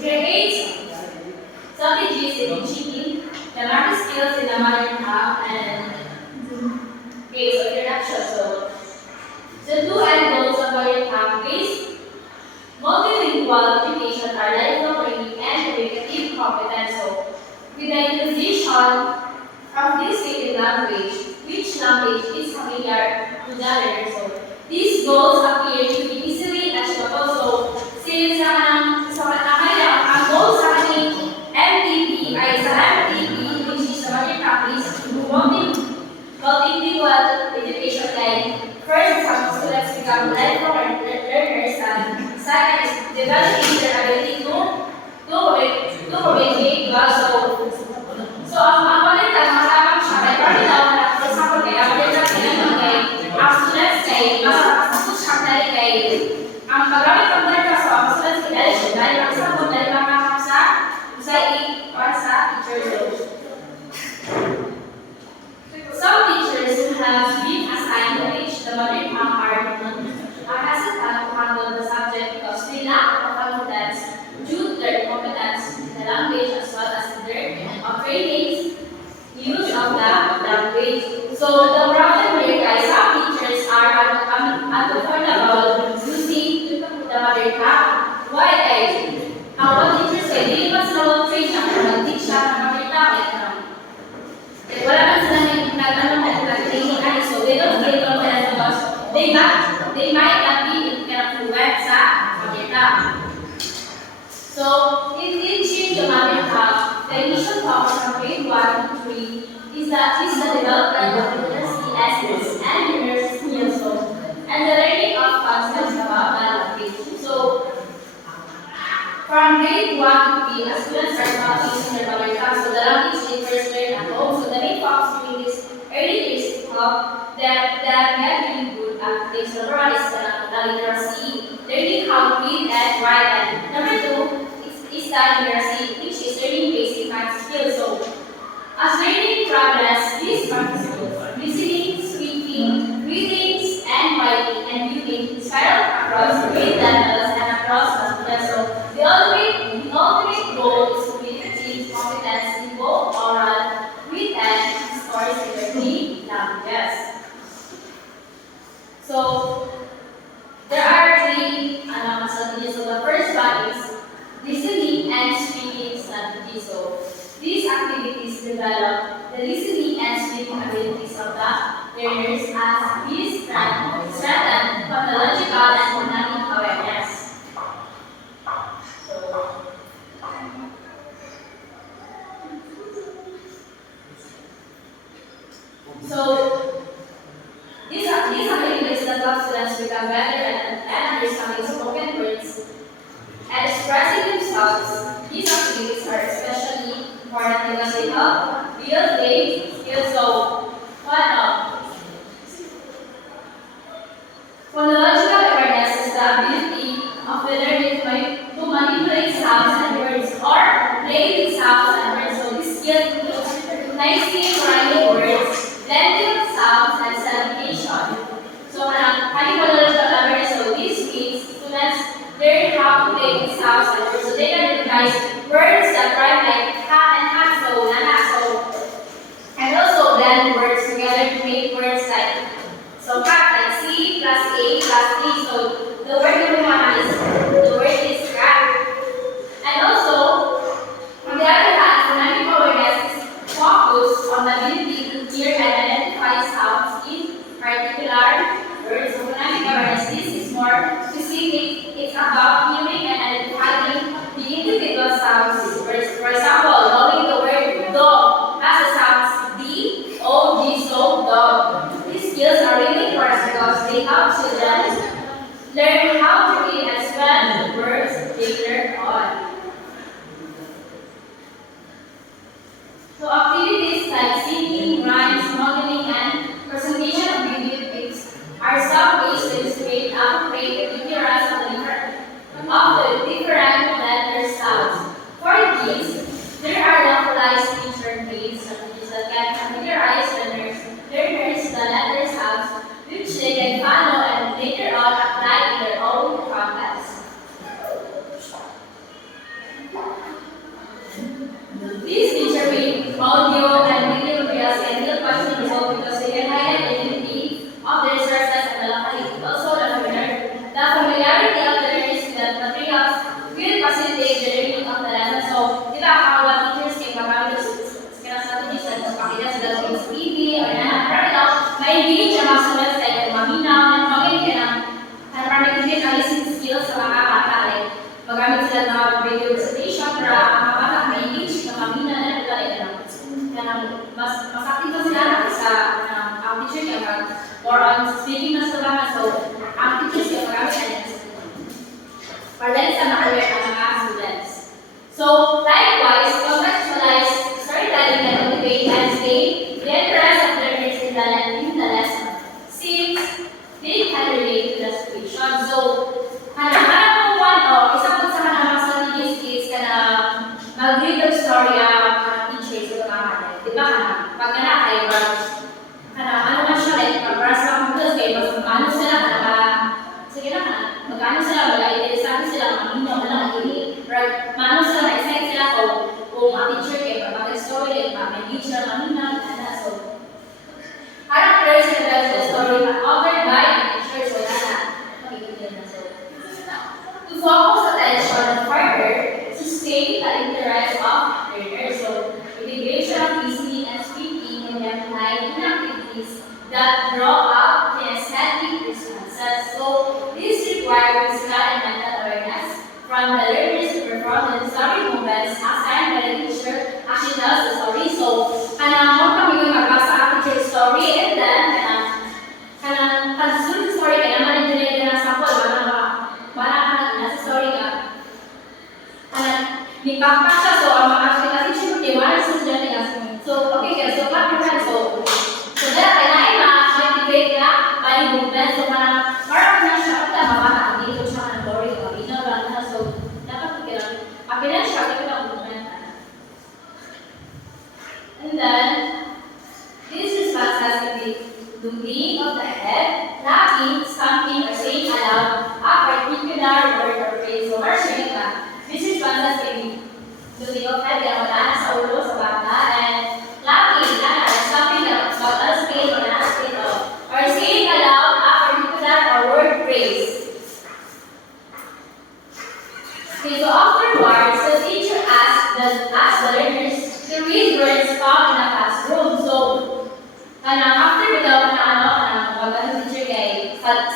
creates strategies in teaching the market skills in the modern tongue and base of interaction. So, the two end goals of modern tongue-based multilingual education are lifelong learning and communicative competence. So, with the utilization of this native language, which language is familiar to the learner. So, these goals appear to be easily achievable. So, since ang goal sa ating MTP ay sa MTP, which is the Modern Tongue-based multilingual education guide, first, some students become lifelong learners, and second is developing their ability to communicate well. So ang palitan, masamang siya, may palitan na, for example, kaya palitan sila ng ang students kay, mas siya dahil kay, ang magamit ang data sa ang students kay dahil siya, dahil ang sabon, dahil mga sa para sa teachers. Some teachers who have been assigned to teach the modern tongue are hesitant to handle the subject because they lack of confidence due to their competence in the language as well as in their trainings use of the language. So the problem here, guys, some teachers are uncomfortable using the mother tongue. Why, guys? Ang teachers ay hindi naman sila train siya kung mag-teach siya ng mother tongue. Wala man sila nag-training ani, so they don't feel confident because they might not be fluent sa mother tongue. So, in teaching the mother tongue, the initial focus from grade 1 to 3 is the development of literacy lessons and numeracy skills, and the learning of concepts about the language. So, from grade 1 to 3, as students are taught using their mother tongue, so the language they first learn at home. So, the main focus during this early years is to help them get really good at things. Number 1 is the literacy, learning how to read and write, and number 2 is the numeracy, which is learning basic math skills. So, as learning progress, these math skills, listening, speaking, reading, and writing, and viewing, spiral across grade levels and across the students. So, the ultimate goal is to achieve competence in both oral, written, and story languages. So, there are three strategies. So, the first one is listening and speaking strategies. So, these activities develop the listening and speaking abilities of the learners as these strengthen phonological and phonemic awareness. So these abilities that help students become better at understanding spoken words and expressing themselves. These activities are especially important because they help build a skills. So, phonological awareness is the ability of the learner to manipulate sounds and words or play with sounds and words. So, this skill includes recognizing rhyming words, blending of sounds, and salutation. So, phonological awareness, so this means students learn how to play with sounds and words. So, they can recognize words that rhyme like ha and ha, so nana, so, and also blend words together to make words like, so cat, like C plus A plus E. So, the word is cat. And also, on the other hand, phonemic awareness is focused on the ability to hear and identify sounds in particular words. So, phonemic awareness, this is more specific. It's about hearing and identifying the individual sounds in words. For example, knowing the word dog has the sounds D, O, G, so dog. These skills are really important because they help children learn how to read and spell the words they learn on. So activities like singing, rhymes, modeling, and presentation of video clips are some ways to illustrate and create the difference of the different letter sounds. For these, there are localized teacher grades strategies that can familiarize learners the letter sounds, which they can follow and later on apply in their own context. speaking na sa mga so, ang teachers yung marami na para din sa ma-alert ang mga students. So, likewise, contextualize storytelling that motivate and stay the interest of learners in the lesson, since they can relate to the situation. So, hanap mo one o isa po sa mga strategies is mag-read ng story ang teachers o mga di ba pag kayo ano man siya, like, pag-brush lang kung gusto kayo, mas magkano sila, sige na magkano sila, mag-interesado sila, maminaw na lang, right? Mano sila, na-excite sila kung ang teacher kayo, mag-story, mag-engage sila, maminaw, so, characters in the story, authored by the teachers, wala na, makikita na, so, to focus attention further, sustain the interest of learners, so, integration, listening, and speaking, and applying activities that draw out kinesthetic responses. So, this requires physical and mental awareness from the learners to perform the story movements assigned by the teacher actually tells the story. So, mo kami yung magbasa ang teacher story and then, pag-susunod sa story, naman yung na sample, mana nasa story ka. Nipakpak siya, so, ang mga teacher mo, di wala sa student nga. So, okay, kaya, so, so that, kailangan ma-activate na, may movement, so, parang na siya, mabata, hindi ko siya ng boring, ino lang na, so, dapat pakilan siya, kaya ng movement. And then, this response has to be looking of the head, laughing, stamping, or saying aloud a particular word or phrase. So, sharing ka. This response has to be looking of head, kaya maglaan sa ulo, sa bata, and laughing, stamping, space, or saying aloud a particular or word phrase. Okay, so afterwards, the teacher asks the learners to read words found in a classroom. So, after bitaw teacher kay sa